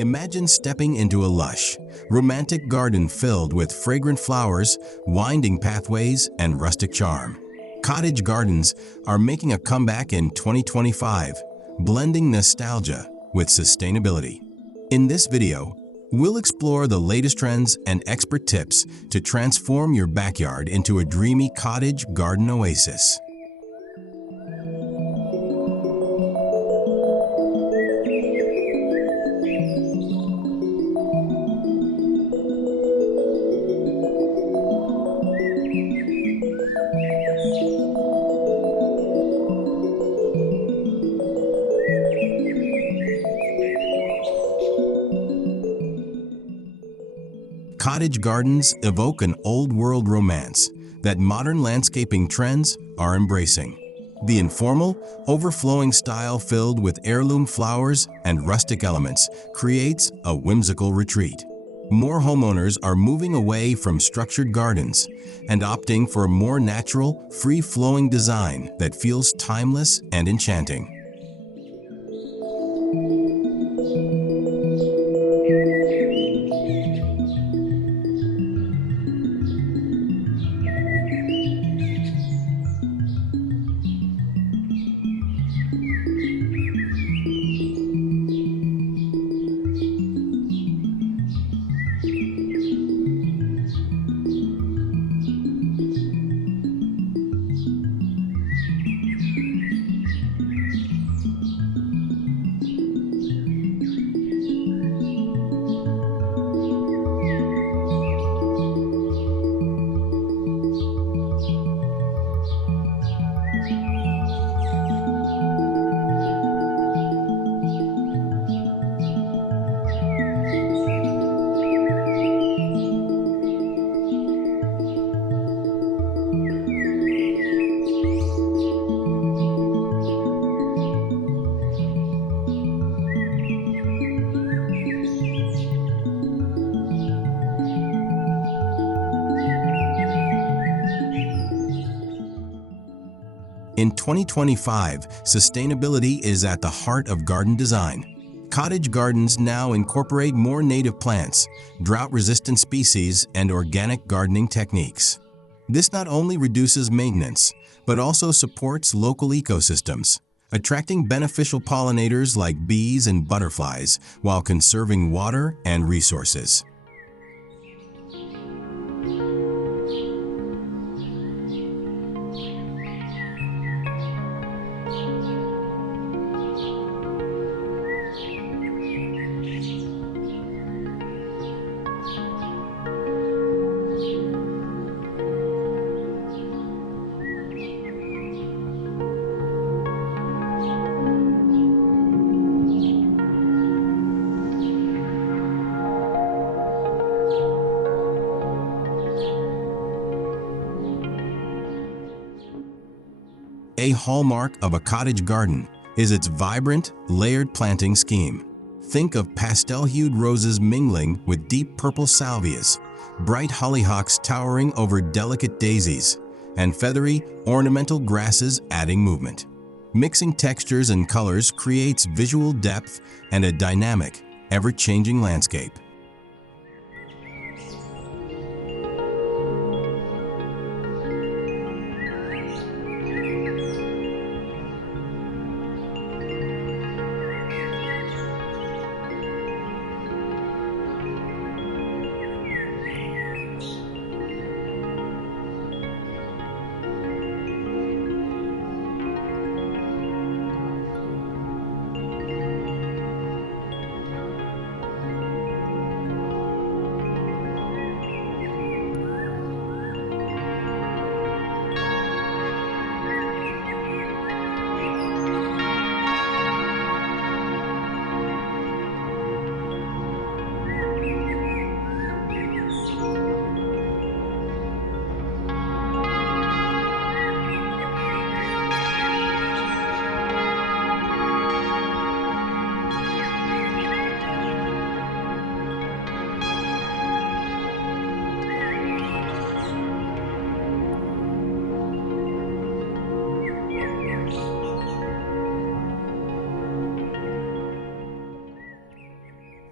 Imagine stepping into a lush, romantic garden filled with fragrant flowers, winding pathways, and rustic charm. Cottage gardens are making a comeback in 2025, blending nostalgia with sustainability. In this video, we'll explore the latest trends and expert tips to transform your backyard into a dreamy cottage garden oasis. Cottage gardens evoke an old-world romance that modern landscaping trends are embracing. The informal, overflowing style filled with heirloom flowers and rustic elements creates a whimsical retreat. More homeowners are moving away from structured gardens and opting for a more natural, free-flowing design that feels timeless and enchanting. In 2025, sustainability is at the heart of garden design. Cottage gardens now incorporate more native plants, drought-resistant species, and organic gardening techniques. This not only reduces maintenance, but also supports local ecosystems, attracting beneficial pollinators like bees and butterflies while conserving water and resources. A hallmark of a cottage garden is its vibrant, layered planting scheme. Think of pastel-hued roses mingling with deep purple salvias, bright hollyhocks towering over delicate daisies, and feathery, ornamental grasses adding movement. Mixing textures and colors creates visual depth and a dynamic, ever-changing landscape.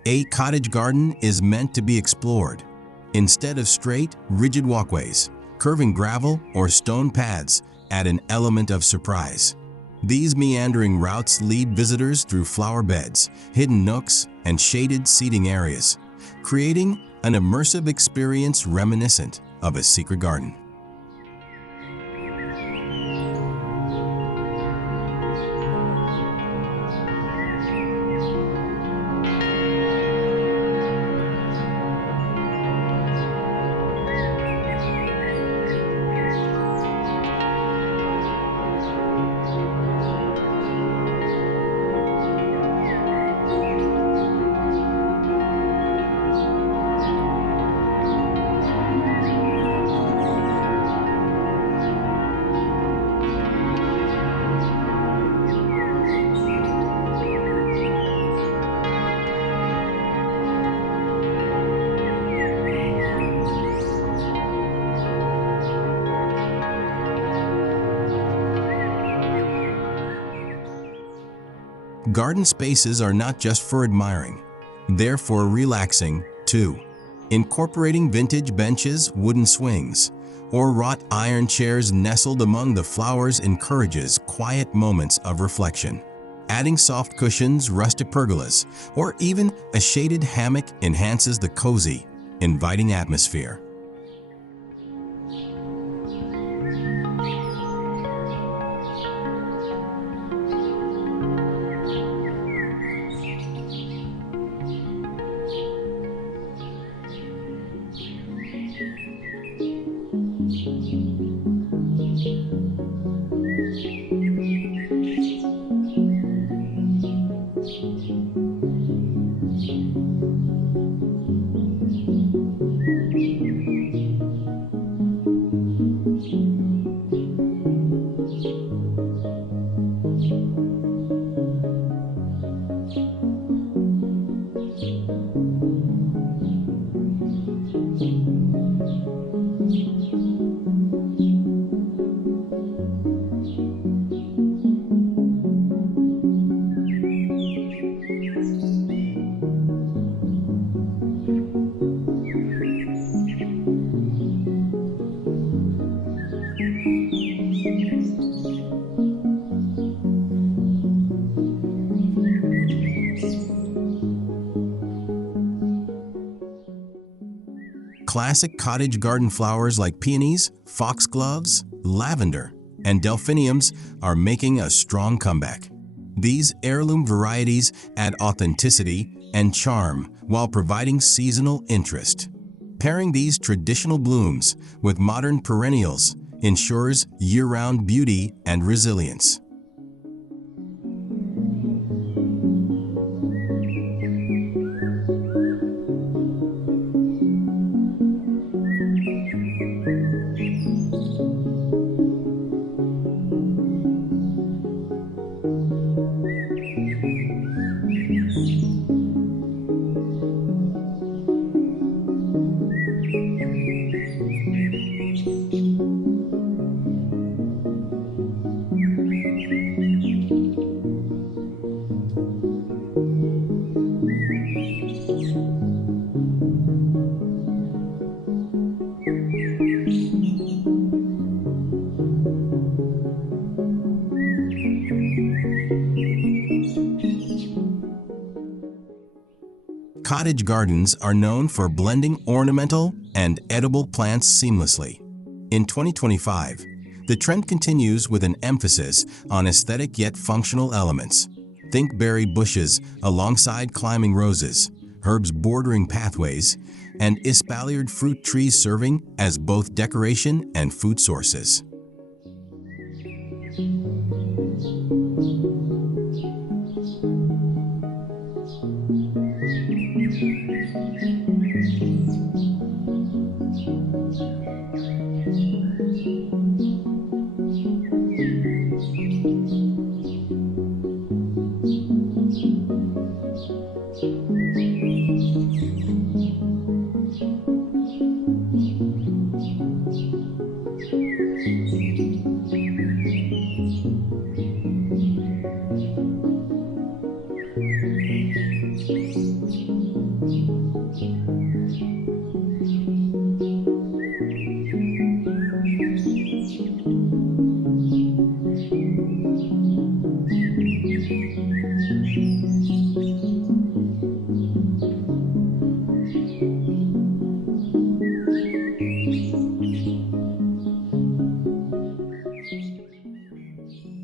A cottage garden is meant to be explored. Instead of straight, rigid walkways, curving gravel or stone paths add an element of surprise. These meandering routes lead visitors through flower beds, hidden nooks, and shaded seating areas, creating an immersive experience reminiscent of a secret garden. Garden spaces are not just for admiring, they're for relaxing too. Incorporating vintage benches, wooden swings, or wrought iron chairs nestled among the flowers encourages quiet moments of reflection. Adding soft cushions, rustic pergolas, or even a shaded hammock enhances the cozy, inviting atmosphere. Classic cottage garden flowers like peonies, foxgloves, lavender, and delphiniums are making a strong comeback. These heirloom varieties add authenticity and charm while providing seasonal interest. Pairing these traditional blooms with modern perennials ensures year-round beauty and resilience. Cottage gardens are known for blending ornamental and edible plants seamlessly. In 2025, the trend continues with an emphasis on aesthetic yet functional elements. Think berry bushes alongside climbing roses, herbs bordering pathways, and espaliered fruit trees serving as both decoration and food sources.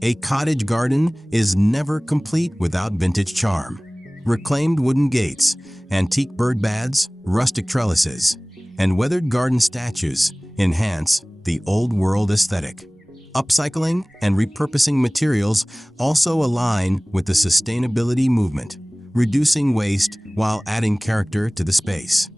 A cottage garden is never complete without vintage charm. Reclaimed wooden gates, antique bird baths, rustic trellises, and weathered garden statues enhance the old-world aesthetic. Upcycling and repurposing materials also align with the sustainability movement, reducing waste while adding character to the space.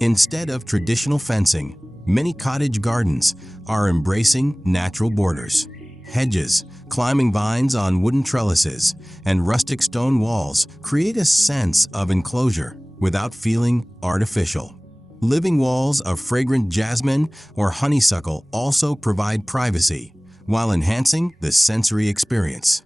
Instead of traditional fencing, many cottage gardens are embracing natural borders. Hedges, climbing vines on wooden trellises, and rustic stone walls create a sense of enclosure without feeling artificial. Living walls of fragrant jasmine or honeysuckle also provide privacy, while enhancing the sensory experience.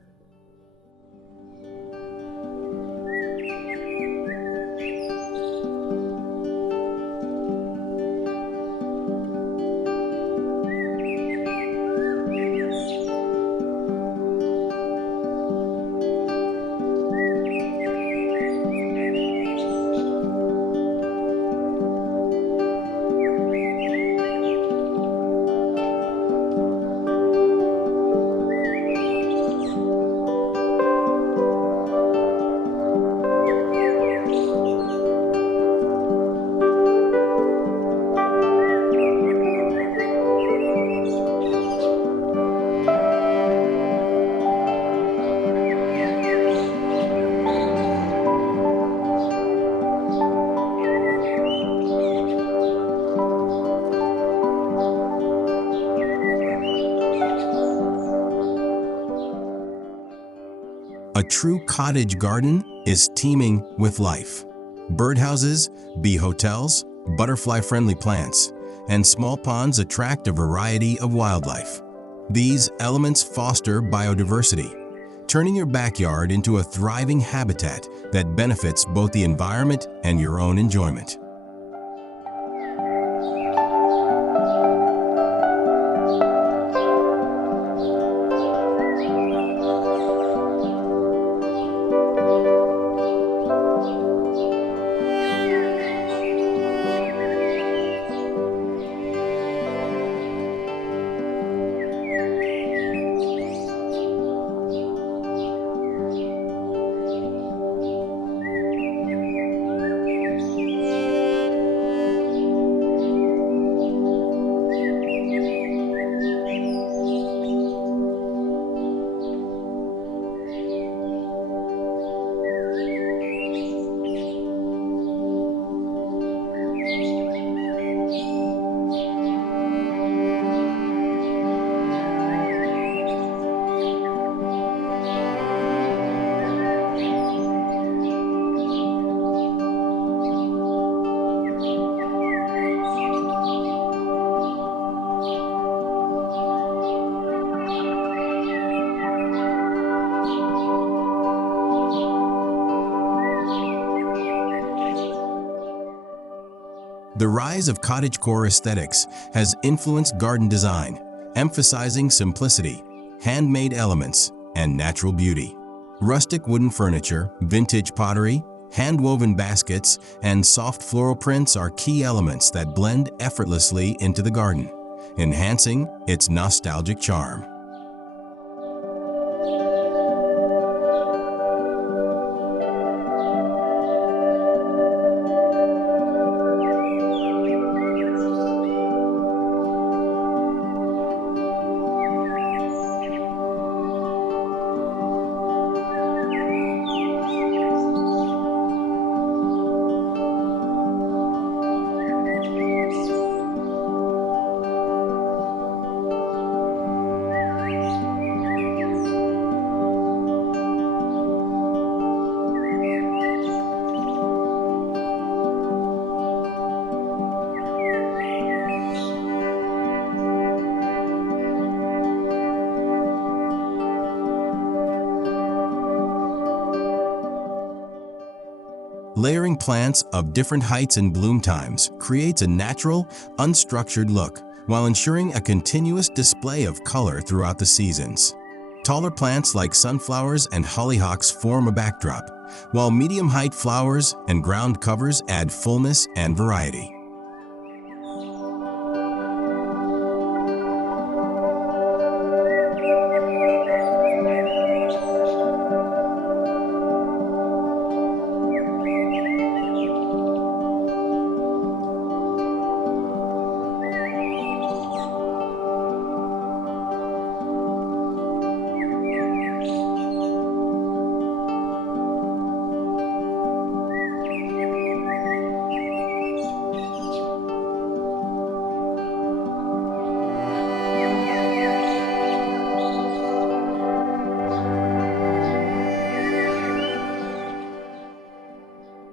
A true cottage garden is teeming with life. Birdhouses, bee hotels, butterfly-friendly plants, and small ponds attract a variety of wildlife. These elements foster biodiversity, turning your backyard into a thriving habitat that benefits both the environment and your own enjoyment. The rise of cottagecore aesthetics has influenced garden design, emphasizing simplicity, handmade elements, and natural beauty. Rustic wooden furniture, vintage pottery, hand-woven baskets, and soft floral prints are key elements that blend effortlessly into the garden, enhancing its nostalgic charm. Layering plants of different heights and bloom times creates a natural, unstructured look while ensuring a continuous display of color throughout the seasons. Taller plants like sunflowers and hollyhocks form a backdrop, while medium-height flowers and ground covers add fullness and variety.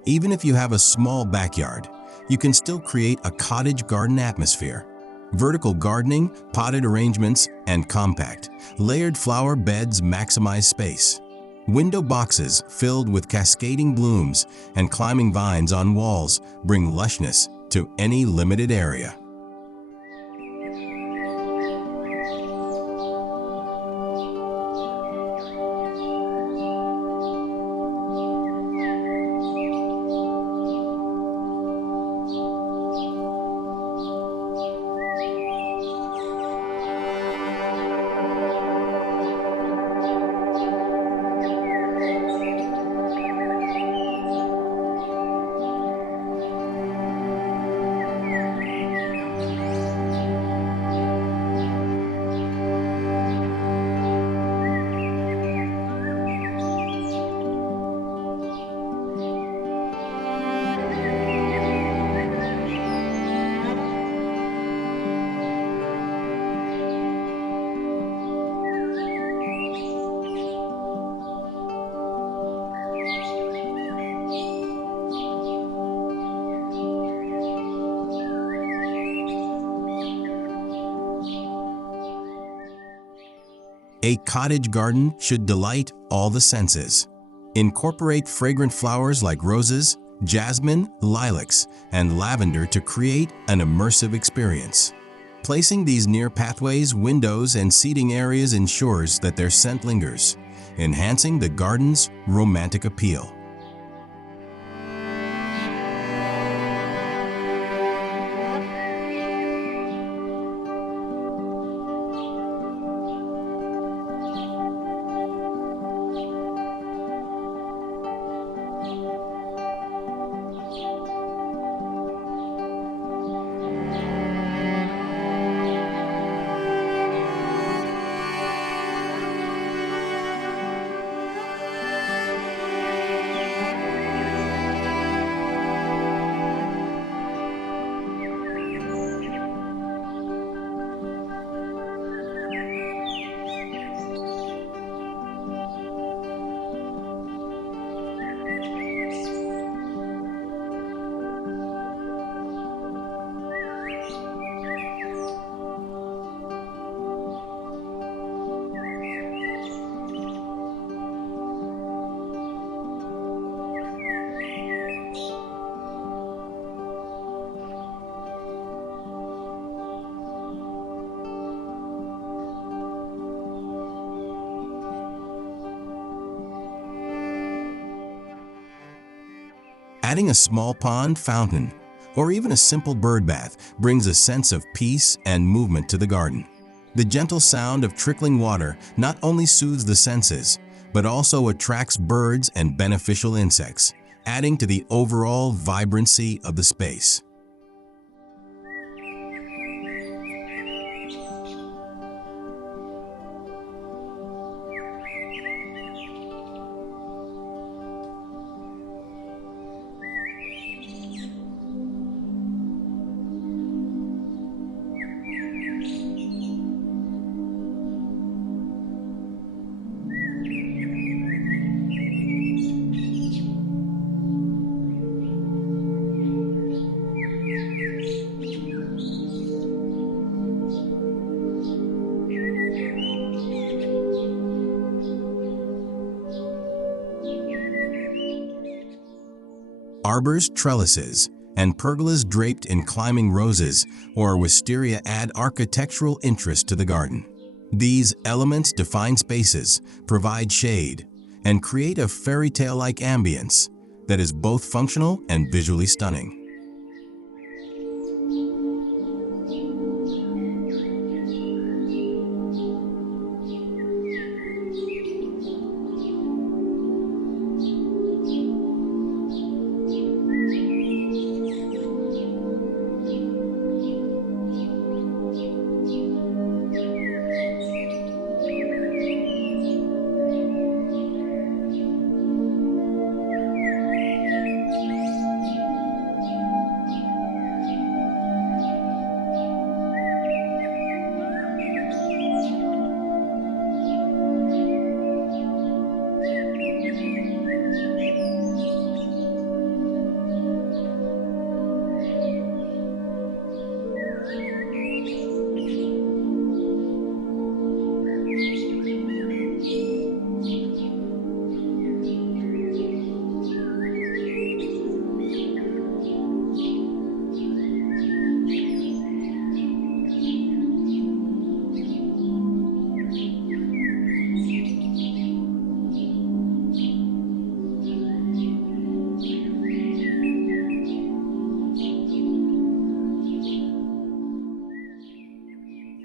Even if you have a small backyard, you can still create a cottage garden atmosphere. Vertical gardening, potted arrangements, and compact, layered flower beds maximize space. Window boxes filled with cascading blooms and climbing vines on walls bring lushness to any limited area. A cottage garden should delight all the senses. Incorporate fragrant flowers like roses, jasmine, lilacs, and lavender to create an immersive experience. Placing these near pathways, windows, and seating areas ensures that their scent lingers, enhancing the garden's romantic appeal. Adding a small pond, fountain, or even a simple bird bath brings a sense of peace and movement to the garden. The gentle sound of trickling water not only soothes the senses, but also attracts birds and beneficial insects, adding to the overall vibrancy of the space. Arbors, trellises, and pergolas draped in climbing roses or wisteria add architectural interest to the garden. These elements define spaces, provide shade, and create a fairy tale-like ambience that is both functional and visually stunning.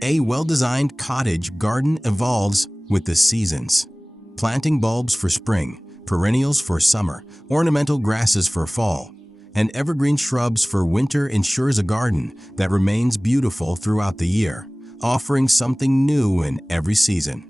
A well-designed cottage garden evolves with the seasons. Planting bulbs for spring, perennials for summer, ornamental grasses for fall, and evergreen shrubs for winter ensures a garden that remains beautiful throughout the year, offering something new in every season.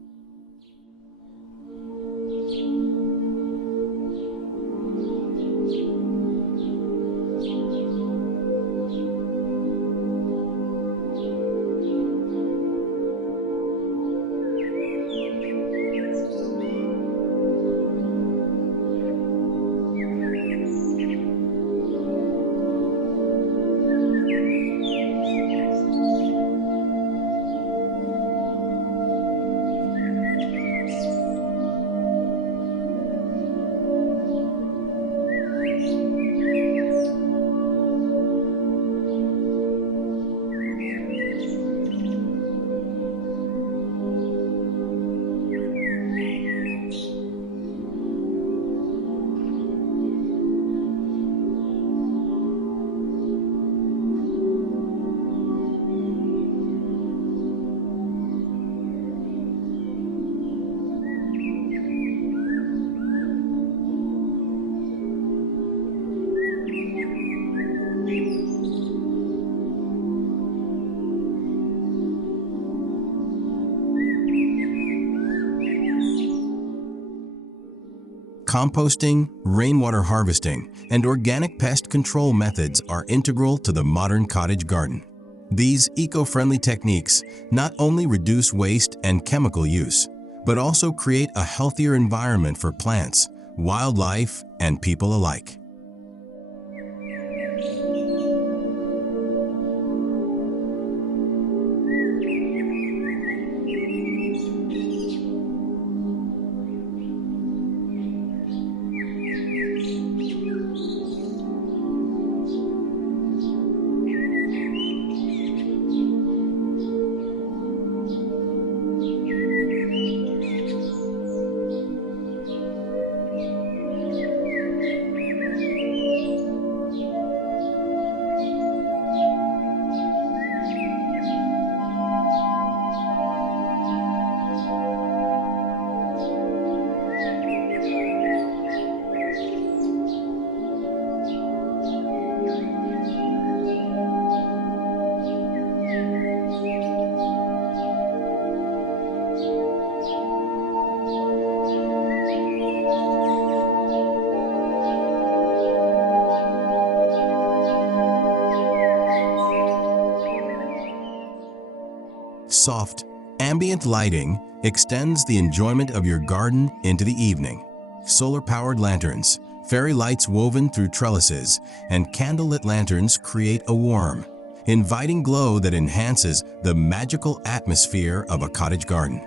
Composting, rainwater harvesting, and organic pest control methods are integral to the modern cottage garden. These eco-friendly techniques not only reduce waste and chemical use, but also create a healthier environment for plants, wildlife, and people alike. Soft, ambient lighting extends the enjoyment of your garden into the evening. Solar-powered lanterns, fairy lights woven through trellises, and candlelit lanterns create a warm, inviting glow that enhances the magical atmosphere of a cottage garden.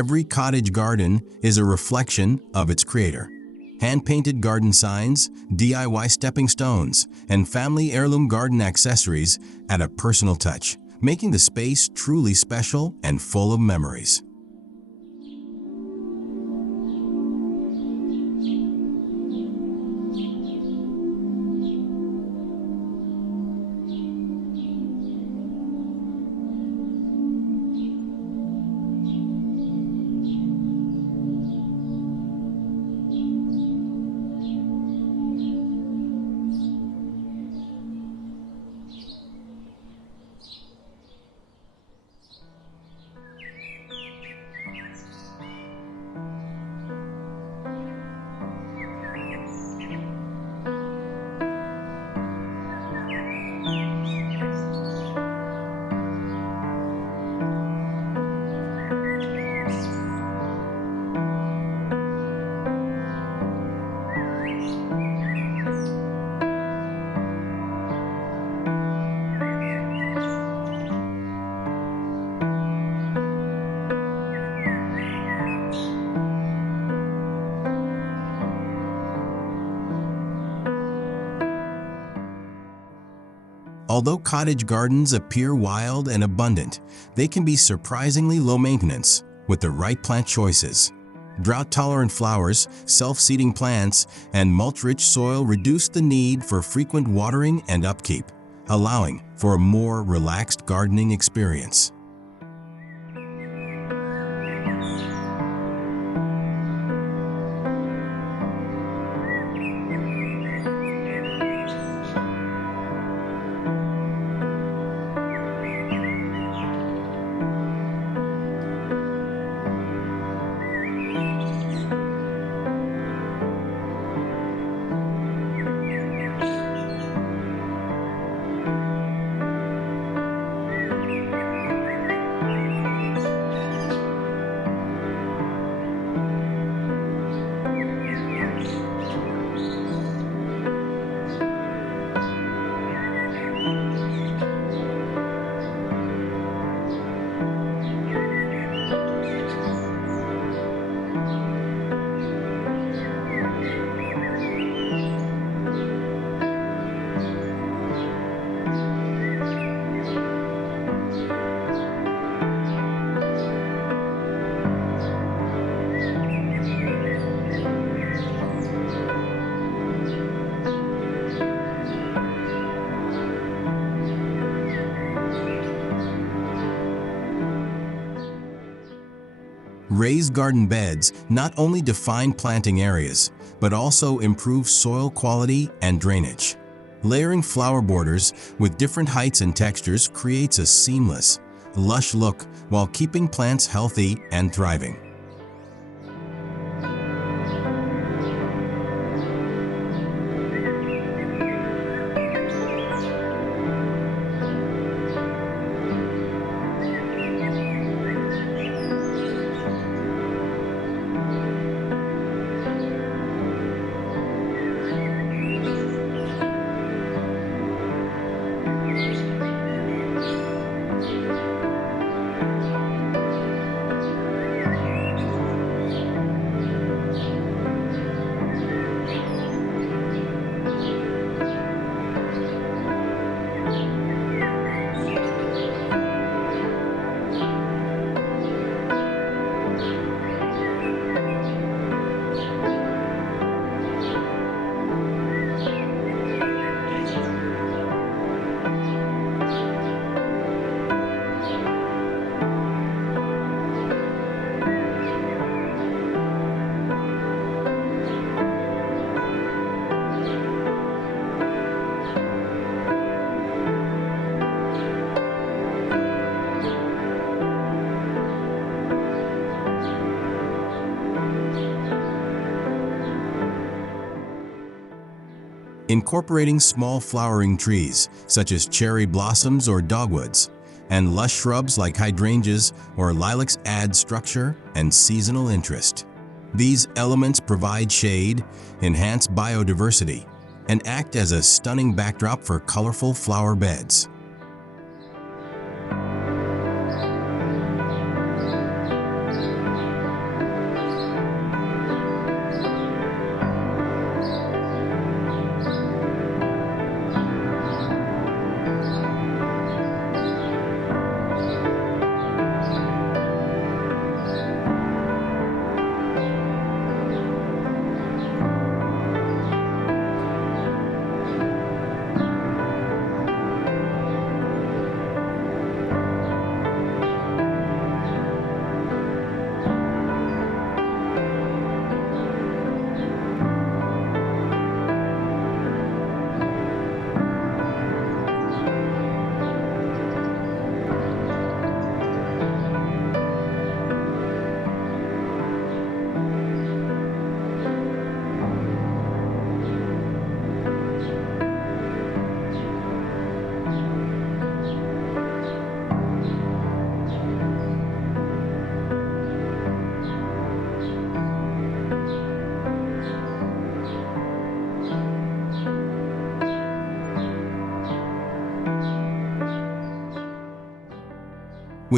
Every cottage garden is a reflection of its creator. Hand-painted garden signs, DIY stepping stones, and family heirloom garden accessories add a personal touch, making the space truly special and full of memories. Although cottage gardens appear wild and abundant, they can be surprisingly low maintenance with the right plant choices. Drought-tolerant flowers, self-seeding plants, and mulch-rich soil reduce the need for frequent watering and upkeep, allowing for a more relaxed gardening experience. Raised garden beds not only define planting areas, but also improve soil quality and drainage. Layering flower borders with different heights and textures creates a seamless, lush look while keeping plants healthy and thriving. Incorporating small flowering trees, such as cherry blossoms or dogwoods, and lush shrubs like hydrangeas or lilacs add structure and seasonal interest. These elements provide shade, enhance biodiversity, and act as a stunning backdrop for colorful flower beds.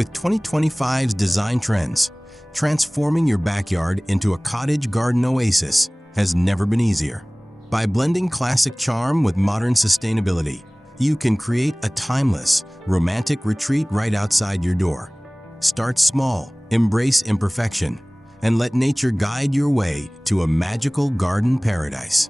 With 2025's design trends, transforming your backyard into a cottage garden oasis has never been easier. By blending classic charm with modern sustainability, you can create a timeless, romantic retreat right outside your door. Start small, embrace imperfection, and let nature guide your way to a magical garden paradise.